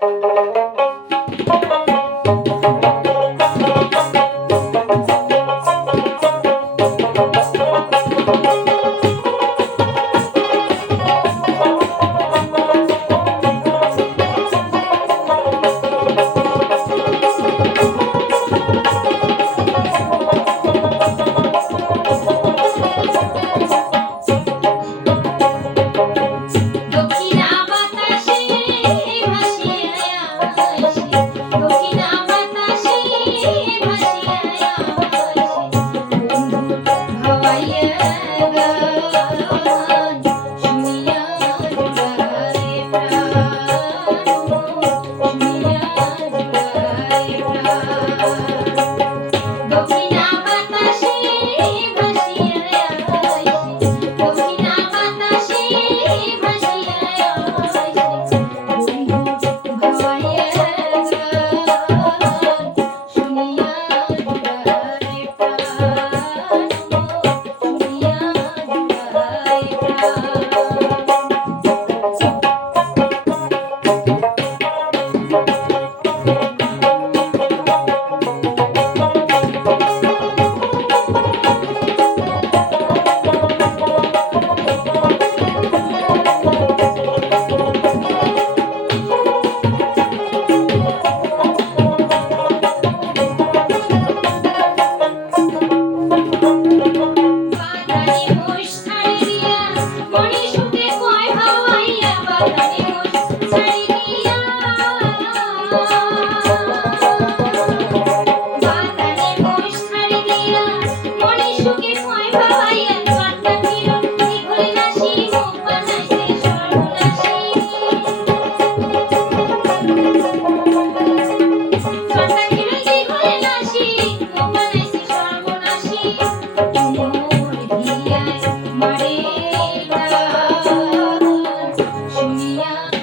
Música yeah.